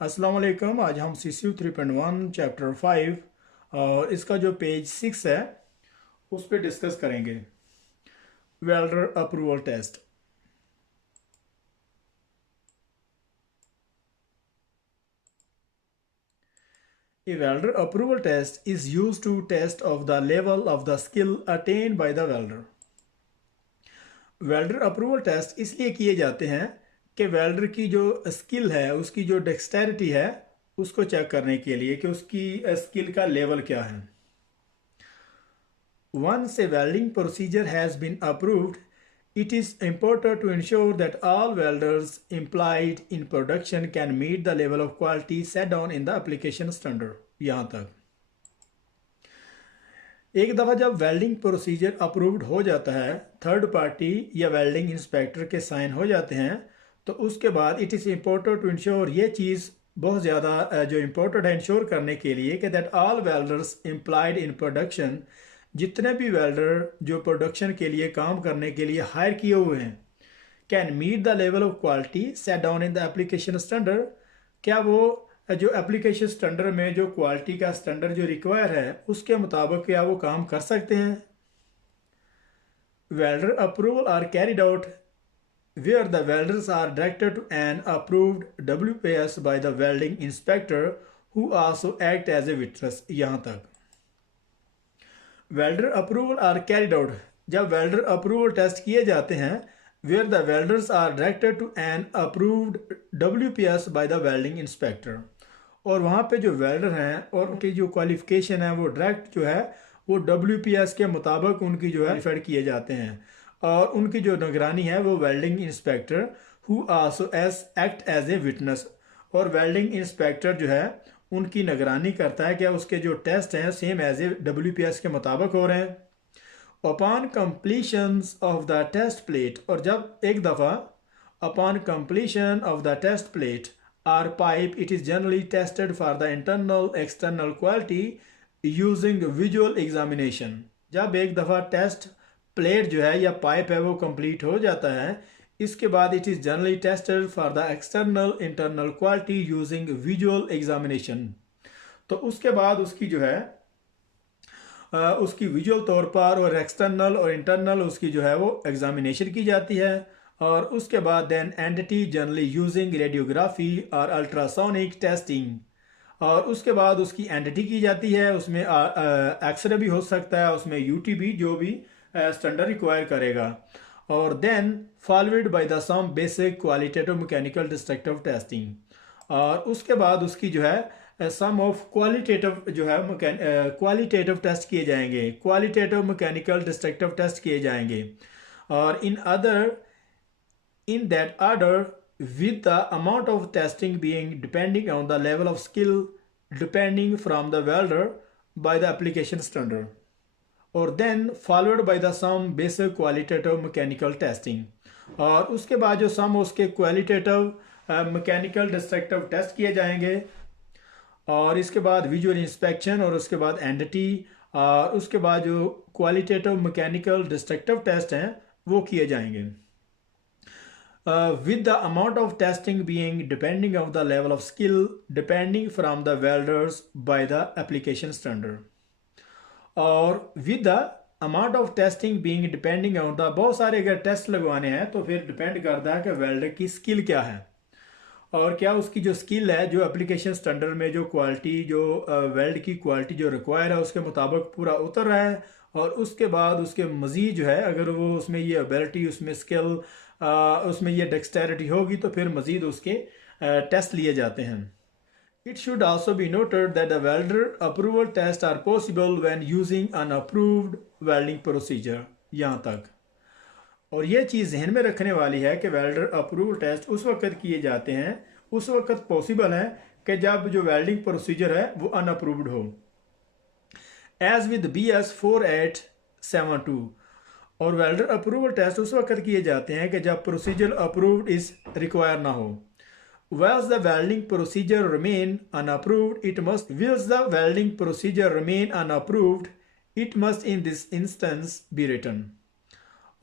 अस्सलाम वालेकुम। आज हम CCU 3.1 चैप्टर 5 और इसका जो पेज 6 है उस पर डिस्कस करेंगे। Welder approval test. A welder approval test is used to test of the level of the skill attained by the welder. Welder approval test इसलिए किए जाते हैं कि वेल्डर की जो स्किल है, उसकी जो डेक्सटेरिटी है, उसको चेक करने के लिए कि उसकी स्किल का लेवल क्या है। Once a welding procedure has been approved, it is important to ensure that all welders employed in production can meet the level of quality set down in the application standard। यहाँ तक एक दफ़ा जब welding procedure approved हो जाता है, third party या welding inspector के साइन हो जाते हैं, तो उसके बाद it is important to ensure, ये चीज़ बहुत ज़्यादा जो इम्पोर्टेंट है इंश्योर करने के लिए कि that all welders employed in production, जितने भी वेल्डर जो प्रोडक्शन के लिए काम करने के लिए हायर किए हुए हैं, can meet the level of quality set down in the application standard, क्या वो जो एप्लीकेशन स्टैंडर्ड में जो क्वालिटी का स्टैंडर्ड जो रिक्वायर है उसके मुताबिक क्या वो काम कर सकते हैं। Welder approval are carried out where the welders are directed to an approved WPS by the welding inspector who also act as a witness। यहाँ तक welder approval are carried out, जब वेल्डर अप्रूवल टेस्ट किए जाते हैं, where the welders are directed to an approved WPS by the welding inspector, और वहाँ पे जो वेल्डर हैं और उनकी जो क्वालिफिकेशन है वो डायरेक्ट जो है वो WPS के मुताबिक उनकी जो है रिफर किए जाते हैं, और उनकी जो निगरानी है वो welding inspector who also as act as a witness, और वेल्डिंग इंस्पेक्टर जो है उनकी निगरानी करता है कि उसके जो टेस्ट हैं सेम एज ए WPS के मुताबिक हो रहे हैं। Upon completion of the test plate, और जब एक दफ़ा upon completion of the test plate or pipe, it is generally tested for the internal external quality using visual examination. जब एक दफ़ा टेस्ट प्लेट जो है या पाइप है वो कंप्लीट हो जाता है, इसके बाद it is generally tested for the external internal quality using visual examination. तो उसके बाद उसकी जो है उसकी विजुअल तौर पर और एक्सटर्नल और इंटरनल उसकी जो है वो एग्जामिनेशन की जाती है, और उसके बाद then entity generally using radiography और अल्ट्रासोनिक टेस्टिंग, और उसके बाद उसकी एंटिटी की जाती है, उसमें एक्सरे भी हो सकता है, उसमें यूटी भी जो भी स्टैंडर्ड रिक्वायर करेगा, और then followed by the some basic qualitative mechanical destructive testing, और उसके बाद उसकी जो है सम ऑफ क्वालिटेटिव जो है क्वालिटेटिव टेस्ट किए जाएंगे, क्वालिटेटिव मैकेनिकल डिस्ट्रक्टिव टेस्ट किए जाएंगे, और in that order with the amount of testing being depending on the level of skill depending from the welder by the application standard, or then followed by the some basic qualitative mechanical testing, और उसके बाद जो सम उसके qualitative mechanical destructive test किए जाएंगे, और इसके बाद विजुअल इंस्पेक्शन, और उसके बाद एंटिटी, और उसके बाद जो क्वालिटेटिव मैकेनिकल डिस्ट्रक्टिव टेस्ट हैं वो किए जाएंगे। With the amount of testing being depending on the level of skill depending from the welders by the application standard, और with the amount of testing being depending on the, बहुत सारे अगर test लगवाने हैं तो फिर डिपेंड करता है कि वेल्डर की स्किल क्या है, और क्या उसकी जो स्किल है जो एप्लीकेशन स्टैंडर्ड में जो क्वालिटी जो वेल्ड की क्वालिटी जो रिक्वायर है उसके मुताबिक पूरा उतर रहा है, और उसके बाद उसके मज़ीद जो है अगर वो उसमें ये एबिलिटी उसमें स्किल उसमें ये डेक्सटेरिटी होगी तो फिर मज़ीद उसके टेस्ट लिए जाते हैं। It should also be noted that the welder approval test are possible when using unapproved welding procedure. यहाँ तक, और ये चीज़ जहन में रखने वाली है कि वेल्डर अप्रूवल टेस्ट उस वक्त किए जाते हैं, उस वक्त पॉसिबल है कि जब जो वेल्डिंग प्रोसीजर है वो अनअप्रूव्ड हो, एज विद BS 4872, और वेल्डर अप्रूवल टेस्ट उस वक्त किए जाते हैं कि जब प्रोसीजर अप्रूव्ड इज रिक्वायर ना हो। Whilst the welding procedure remain unapproved, it must in this instance be written,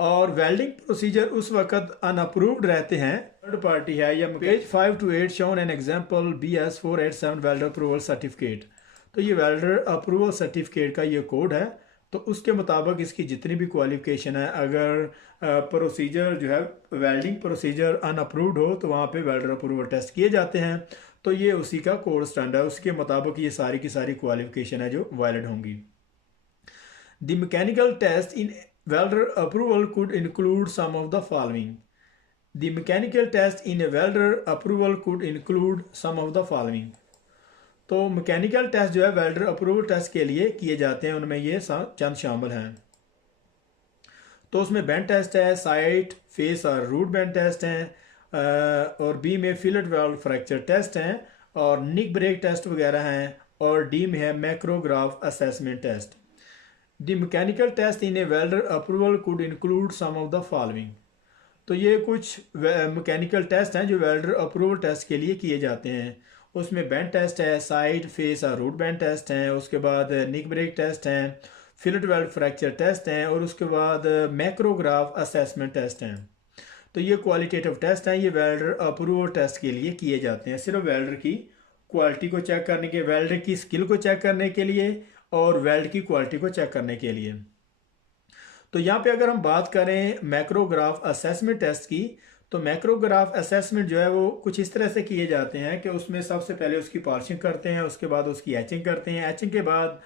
और वेल्डिंग प्रोसीजर उस वक्त अनअप्रूव्ड रहते हैं, थर्ड पार्टी है या page 5 to 8 shown an example BS487 welder approval certificate. तो ये वेल्डर अप्रूवल सर्टिफिकेट का ये कोड है। तो उसके मुताबिक इसकी जितनी भी क्वालिफिकेशन है, अगर प्रोसीजर जो है वेल्डिंग प्रोसीजर अनअप्रूव्ड हो तो वहाँ पे वेल्डर अप्रूवल टेस्ट किए जाते हैं। तो ये उसी का कोड स्टैंडर्ड है, उसके मुताबिक ये सारी की सारी क्वालिफिकेशन है जो वैलिड होंगी। The mechanical test in welder approval could include some of the following. The mechanical test in a welder approval could include some of the following. तो मैकेनिकल टेस्ट जो है वेल्डर अप्रूवल टेस्ट के लिए किए जाते हैं, उनमें ये चंद शामिल हैं। तो उसमें बेंड टेस्ट है, साइड फेस और रूट बेंड टेस्ट हैं, और बी में फिलेट वेल्ड फ्रैक्चर टेस्ट हैं, और निक ब्रेक टेस्ट वगैरह हैं, और डी में है macrograph assessment test. The mechanical test in a welder approval could include some of the following. तो ये कुछ मैकेनिकल टेस्ट हैं जो वेल्डर अप्रूवल टेस्ट के लिए किए जाते हैं। उसमें बेंड टेस्ट है, साइड फेस और रूट बेंड टेस्ट हैं, उसके बाद निक ब्रेक टेस्ट हैं, फिलेट वेल्ड फ्रैक्चर टेस्ट हैं, और उसके बाद मैक्रोग्राफ असेसमेंट टेस्ट हैं। तो ये क्वालिटेटिव टेस्ट हैं, ये वेल्डर अप्रूवल टेस्ट के लिए किए जाते हैं, सिर्फ वेल्डर की क्वालिटी को चेक करने के, वेल्डर की स्किल को चेक करने के लिए और वेल्ड की क्वालिटी को चेक करने के लिए। तो यहाँ पे अगर हम बात करें मैक्रोग्राफ असेसमेंट टेस्ट की, तो मैक्रोग्राफ असेसमेंट जो है वो कुछ इस तरह से किए जाते हैं कि उसमें सबसे पहले उसकी पॉलिशिंग करते हैं, उसके बाद उसकी एचिंग करते हैं, एचिंग के बाद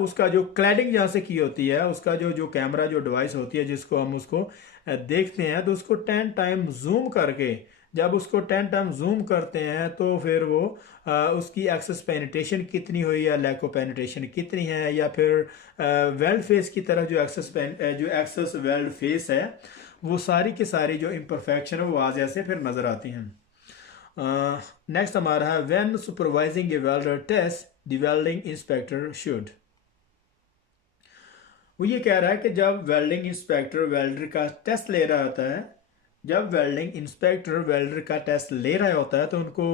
उसका जो क्लैडिंग जहाँ से की होती है, उसका जो कैमरा जो डिवाइस होती है जिसको हम उसको देखते हैं, तो उसको 10 टाइम जूम करके, जब उसको 10 टाइम जूम करते हैं तो फिर वो उसकी एक्सेस पेनिट्रेशन कितनी हुई या लैक ऑफ पेनिट्रेशन कितनी है, या फिर वेल्ड फेस की तरफ जो एक्सेस वेल्ड फेस है वो सारी की सारी जो इम्परफेक्शन है वो वाज़ह से फिर नज़र आती हैं। नेक्स्ट हमारा है when supervising a welder test the welding inspector should. वो ये कह रहा है कि जब वेल्डिंग इंस्पेक्टर वेल्डर का टेस्ट ले रहा होता है, जब वेल्डिंग इंस्पेक्टर वेल्डर का टेस्ट ले रहा होता है तो उनको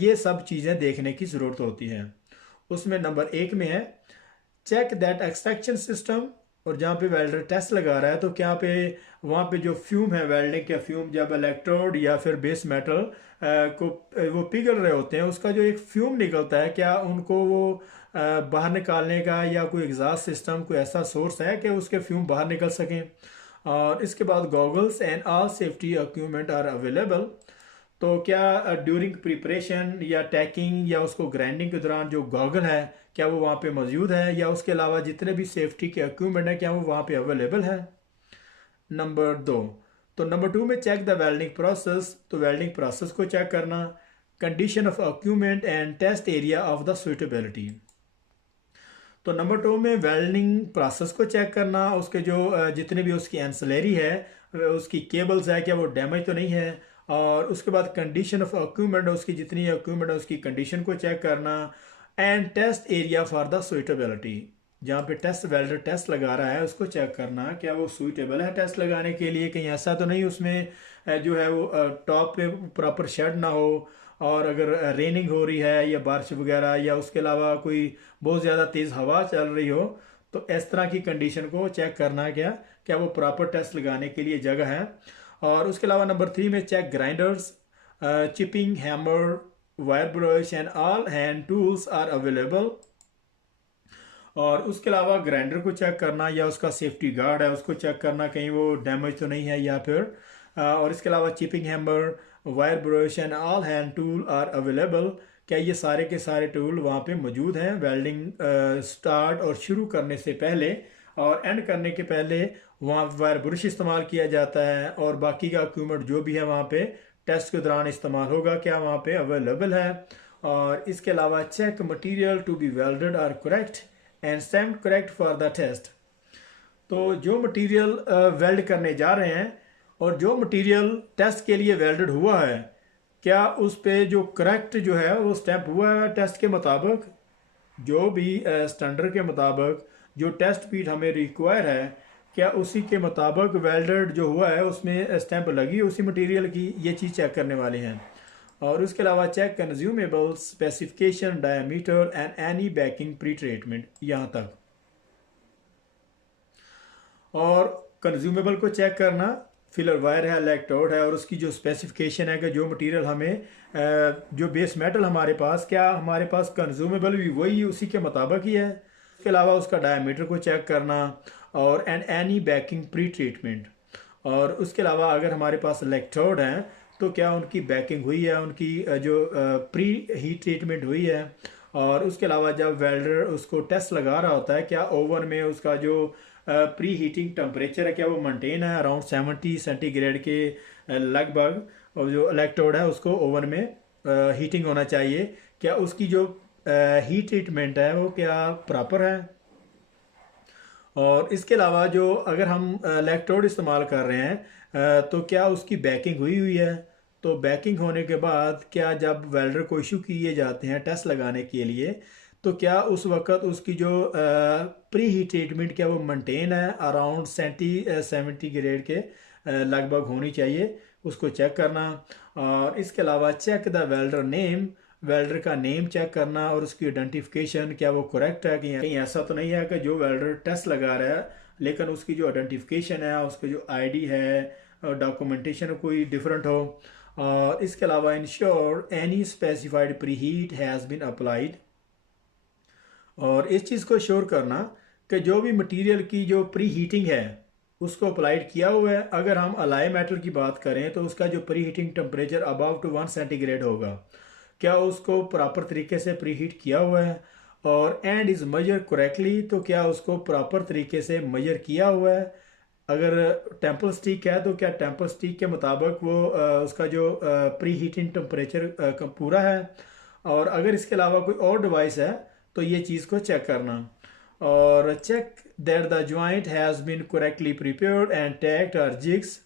ये सब चीज़ें देखने की ज़रूरत होती है। उसमें नंबर 1 में है चेक दैट एक्सट्रैक्शन सिस्टम, और जहाँ पे वेल्डर टेस्ट लगा रहा है तो क्या पे वहाँ पे जो फ्यूम है वेल्डिंग के फ्यूम, जब इलेक्ट्रोड या फिर बेस मेटल को वो पिघल रहे होते हैं, उसका जो एक फ्यूम निकलता है, क्या उनको वो बाहर निकालने का या कोई एग्जॉस्ट सिस्टम कोई ऐसा सोर्स है कि उसके फ्यूम बाहर निकल सकें। और इसके बाद goggles and all safety equipment are available. तो क्या ड्यूरिंग प्रिपरेशन या टैकिंग या उसको ग्राइंडिंग के दौरान जो गॉगल है क्या वो वहाँ पे मौजूद है, या उसके अलावा जितने भी सेफ्टी के इक्विपमेंट है क्या वो वहाँ पे अवेलेबल है। नंबर 2, तो नंबर 2 में चेक द वेल्डिंग प्रोसेस, तो वेल्डिंग प्रोसेस को चेक करना, condition of equipment and test area of the suitability. तो नंबर 2 में वेल्डिंग प्रोसेस को चेक करना, उसके जो जितने भी उसकी एंसिलरी है, उसकी केबल्स है क्या वो डैमेज तो नहीं है, और उसके बाद कंडीशन ऑफ इक्विपमेंट, उसकी जितनी इक्विपमेंट है उसकी कंडीशन को चेक करना, and test area for the suitability, जहाँ पे टेस्ट वेल्डर टेस्ट लगा रहा है उसको चेक करना क्या वो सुइटेबल है टेस्ट लगाने के लिए, कहीं ऐसा तो नहीं उसमें जो है वो टॉप पे प्रॉपर शेड ना हो, और अगर रेनिंग हो रही है या बारिश वगैरह, या उसके अलावा कोई बहुत ज़्यादा तेज़ हवा चल रही हो, तो इस तरह की कंडीशन को चेक करना क्या वो प्रॉपर टेस्ट लगाने के लिए जगह है। और उसके अलावा नंबर 3 में check grinders, chipping hammer, wire brush and all hand tools are available. और उसके अलावा ग्राइंडर को चेक करना या उसका सेफ्टी गार्ड है उसको चेक करना कहीं वो डैमेज तो नहीं है, या फिर और इसके अलावा chipping hammer, wire brush and all hand tool are available, क्या ये सारे के सारे टूल वहाँ पे मौजूद हैं वेल्डिंग स्टार्ट और शुरू करने से पहले और एंड करने के पहले वहाँ वायर ब्रश इस्तेमाल किया जाता है, और बाकी का इक्विपमेंट जो भी है वहाँ पे टेस्ट के दौरान इस्तेमाल होगा क्या वहाँ पे अवेलेबल है। और इसके अलावा check material to be welded are correct and stamped correct for the test. तो जो मटेरियल वेल्ड करने जा रहे हैं और जो मटेरियल टेस्ट के लिए वेल्डेड हुआ है क्या उस पे जो करेक्ट जो है वो स्टैम्प हुआ है टेस्ट के मुताबिक, जो भी स्टैंडर्ड के मुताबिक जो टेस्ट पीट हमें रिक्वायर है क्या उसी के मुताबिक वेल्डेड जो हुआ है उसमें स्टैंप लगी उसी मटेरियल की, ये चीज़ चेक करने वाले हैं। और उसके अलावा check consumable specification diameter and any backing pre treatment यहाँ तक। और कंज्यूमेबल को चेक करना, फिलर वायर है, इलेक्ट्रोड है, और उसकी जो स्पेसिफिकेशन है कि जो मटेरियल हमें जो बेस मेटल हमारे पास, क्या हमारे पास कंज्यूमेबल भी वही उसी के मुताबिक ही है। इसके अलावा उसका डायमीटर को चेक करना, और and any backing pre treatment. और उसके अलावा अगर हमारे पास इलेक्ट्रोड हैं तो क्या उनकी बैकिंग हुई है, उनकी जो प्री हीट ट्रीटमेंट हुई है। और उसके अलावा जब वेल्डर उसको टेस्ट लगा रहा होता है, क्या ओवन में उसका जो प्री हीटिंग टेम्परेचर है क्या वो मेंटेन है अराउंड 70 सेंटीग्रेड के लगभग। और जो इलेक्ट्रोड है उसको ओवन में हीटिंग होना चाहिए, क्या उसकी जो हीट ट्रीटमेंट है वो क्या प्रॉपर है। और इसके अलावा जो अगर हम इलेक्ट्रोड इस्तेमाल कर रहे हैं तो क्या उसकी बैकिंग हुई हुई है। तो बैकिंग होने के बाद क्या जब वेल्डर को इशू किए जाते हैं टेस्ट लगाने के लिए, तो क्या उस वक़्त उसकी जो प्री हीट ट्रीटमेंट क्या वो मेंटेन है अराउंड 70 ग्रेड के लगभग होनी चाहिए, उसको चेक करना। और इसके अलावा check the welder name, welder का नेम चेक करना और उसकी आइडेंटिफिकेशन क्या वो करेक्ट है कि कहीं ऐसा तो नहीं है कि जो वेल्डर टेस्ट लगा रहा है लेकिन उसकी जो आइडेंटिफिकेशन है, उसकी जो आईडी है, डॉक्यूमेंटेशन कोई डिफरेंट हो। और इसके अलावा ensure any specified pre heat has been applied. और इस चीज़ को श्योर करना कि जो भी मटेरियल की जो प्री हीटिंग है उसको अप्लाइड किया हुआ है। अगर हम अलाई मेटल की बात करें तो उसका जो pre heating temperature above two 1 centigrade होगा, क्या उसको प्रॉपर तरीके से प्री हीट किया हुआ है। और एंड इज़ मेजर करेक्टली, तो क्या उसको प्रॉपर तरीके से मेजर किया हुआ है। अगर टेम्पल स्टिक है तो क्या टेम्पल स्टिक के मुताबिक वो उसका जो प्री हीटिंग टेम्परेचर पूरा है। और अगर इसके अलावा कोई और डिवाइस है तो ये चीज़ को चेक करना। और check that the joint has been correctly prepared and tacked और जिग्स।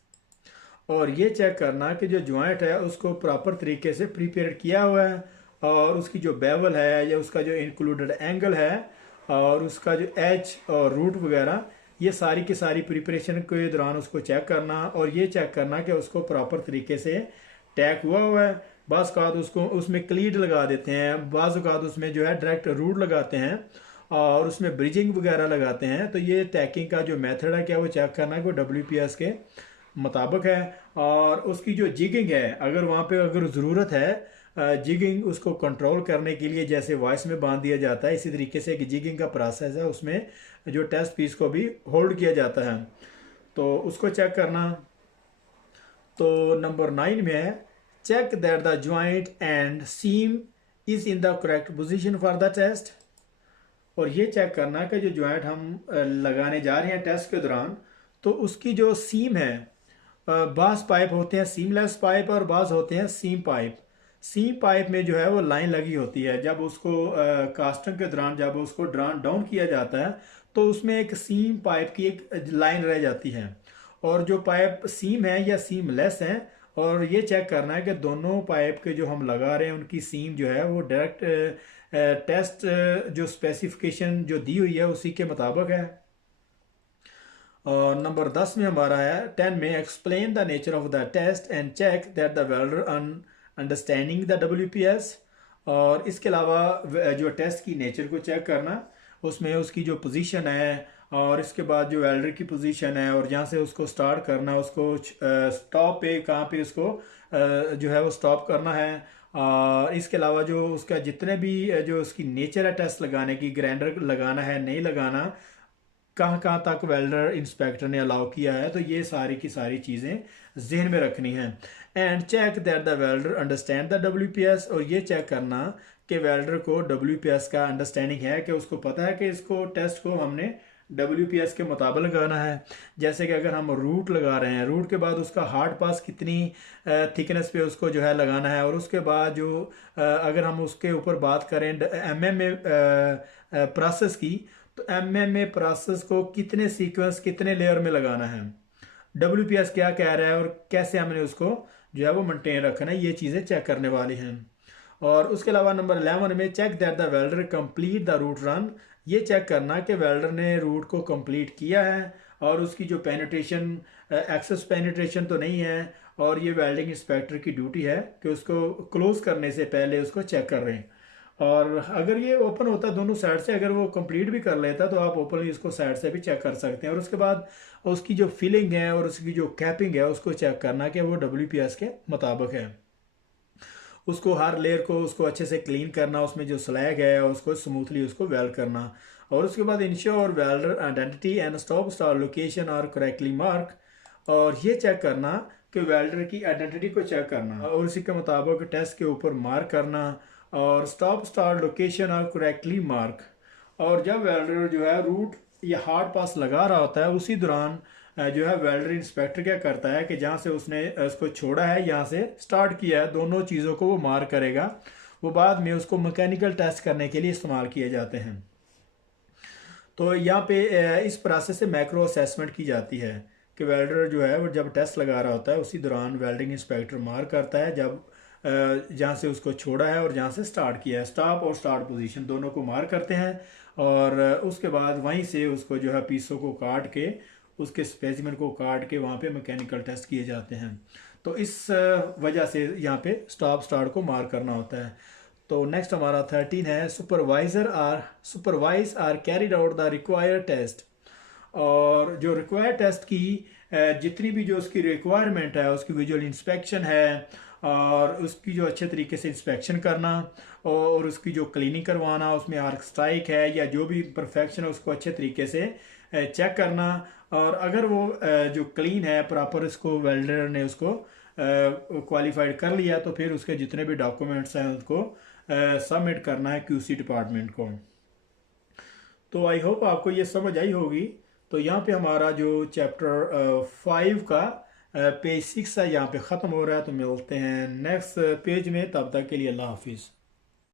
और ये चेक करना कि जो जॉइंट है उसको प्रॉपर तरीके से प्रिपेयर किया हुआ है, और उसकी जो बेवल है या उसका जो इंक्लूडेड एंगल है और उसका जो एच और रूट वगैरह, ये सारी की सारी प्रिपरेशन के दौरान उसको चेक करना। और ये चेक करना कि उसको प्रॉपर तरीके से टैग हुआ है। बाज़ औक़ात उसको उसमें क्लीड लगा देते हैं, बाज़ औक़ात उसमें जो है डायरेक्ट रूट लगाते हैं और उसमें ब्रिजिंग वगैरह लगाते हैं। तो ये टैकिंग का जो मेथड है क्या वो चेक करना है कि WPS के मुताबिक है। और उसकी जो जिगिंग है, अगर वहाँ पे अगर ज़रूरत है जिगिंग उसको कंट्रोल करने के लिए, जैसे वॉइस में बांध दिया जाता है इसी तरीके से एक जिगिंग का प्रोसेस है, उसमें जो टेस्ट पीस को भी होल्ड किया जाता है, तो उसको चेक करना। तो नंबर 9 में है check that the joint and seam is in the correct position for the test. और ये चेक करना कि जो जॉइंट हम लगाने जा रहे हैं टेस्ट के दौरान, तो उसकी जो सीम है, बास पाइप होते हैं सीमलेस पाइप और बास होते हैं सीम पाइप। सीम पाइप में जो है वो लाइन लगी होती है, जब उसको कास्टिंग के दौरान जब उसको डाउन किया जाता है तो उसमें एक सीम पाइप की एक लाइन रह जाती है। और जो पाइप सीम है या सीमलेस है, और ये चेक करना है कि दोनों पाइप के जो हम लगा रहे हैं उनकी सीम जो है वो डायरेक्ट टेस्ट जो स्पेसिफिकेशन जो दी हुई है उसी के मुताबिक है। और नंबर 10 में हमारा है 10 में explain the nature of the test and check that the welder understanding the WPS। और इसके अलावा जो टेस्ट की नेचर को चेक करना, उसमें उसकी जो पोजीशन है और इसके बाद जो वेल्डर की पोजीशन है और जहाँ से उसको स्टार्ट करना, उसको स्टॉप पे कहाँ पे उसको जो है वो स्टॉप करना है। और इसके अलावा जो उसका जितने भी जो उसकी नेचर है टेस्ट लगाने की, ग्राइंडर लगाना है नहीं लगाना, कहाँ कहाँ तक वेल्डर इंस्पेक्टर ने अलाउ किया है, तो ये सारी की सारी चीज़ें जहन में रखनी हैं। And check that the welder understand the WPS। और ये चेक करना कि वेल्डर को WPS का अंडरस्टैंडिंग है, कि उसको पता है कि इसको टेस्ट को हमने WPS के मुताबिक लगाना है। जैसे कि अगर हम रूट लगा रहे हैं, रूट के बाद उसका हार्ड पास कितनी थिकनेस पे उसको जो है लगाना है, और उसके बाद जो अगर हम उसके ऊपर बात करें MMA प्रोसेस की, तो MMA प्रोसेस को कितने सीक्वेंस कितने लेयर में लगाना है, WPS क्या कह रहा है और कैसे हमने उसको जो है वो मेंटेन रखना है, ये चीज़ें चेक करने वाली हैं। और उसके अलावा नंबर 11 में check that the welder complete the root run. ये चेक करना कि वेल्डर ने रूट को कंप्लीट किया है और उसकी जो पेनिट्रेशन एक्सेस पेनिट्रेशन तो नहीं है। और ये वेल्डिंग इंस्पेक्टर की ड्यूटी है कि उसको क्लोज करने से पहले उसको चेक कर रहे हैं। और अगर ये ओपन होता दोनों साइड से, अगर वो कंप्लीट भी कर लेता तो आप ओपनली इसको साइड से भी चेक कर सकते हैं। और उसके बाद उसकी जो फिलिंग है और उसकी जो कैपिंग है उसको चेक करना कि वो WPS के मुताबिक है। उसको हर लेयर को उसको अच्छे से क्लीन करना, उसमें जो स्लैग है उसको स्मूथली उसको वेल्ड करना। और उसके बाद ensure welder identity and stop star location are correctly mark, और ये चेक करना कि वेल्डर की आइडेंटिटी को चेक करना और उसी के मुताबिक टेस्ट के ऊपर मार्क करना, और stop star location are correctly mark. और जब वेल्डर जो है रूट या हार्ड पास लगा रहा होता है उसी दौरान जो है वेल्डर इंस्पेक्टर क्या करता है कि जहाँ से उसने उसको छोड़ा है यहाँ से स्टार्ट किया है, दोनों चीज़ों को वो मार्क करेगा। वो बाद में उसको मैकेनिकल टेस्ट करने के लिए इस्तेमाल किए जाते हैं। तो यहाँ पे इस प्रोसेस से मैक्रो असेसमेंट की जाती है कि वेल्डर जो है वो जब टेस्ट लगा रहा होता है उसी दौरान वेल्डिंग इंस्पेक्टर मार्क करता है जब जहाँ से उसको छोड़ा है और जहाँ से स्टार्ट किया है, स्टॉप और स्टार्ट पोजीशन दोनों को मार्क करते हैं। और उसके बाद वहीं से उसको जो है पीसों को काट के उसके स्पेसिमेन को काट के वहाँ पे मैकेनिकल टेस्ट किए जाते हैं। तो इस वजह से यहाँ पे स्टॉप स्टार्ट को मार्क करना होता है। तो नेक्स्ट हमारा 13 है supervise are carried out the required test. और जो रिक्वायर्ड टेस्ट की जितनी भी जो उसकी रिक्वायरमेंट है उसकी विजुअल इंस्पेक्शन है और उसकी जो अच्छे तरीके से इंस्पेक्शन करना और उसकी जो क्लीनिंग करवाना, उसमें आर्क स्ट्राइक है या जो भी परफेक्शन है उसको अच्छे तरीके से चेक करना। और अगर वो जो क्लीन है प्रॉपर इसको वेल्डर ने उसको क्वालिफाइड कर लिया तो फिर उसके जितने भी डॉक्यूमेंट्स हैं उसको सबमिट करना है QC डिपार्टमेंट को। तो आई होप आपको ये समझ आई होगी। तो यहाँ पे हमारा जो चैप्टर 5 का पेज 6 है यहाँ पे ख़त्म हो रहा है। तो मिलते हैं नेक्स्ट पेज में, तब तक के लिए अल्लाह हाफिज़।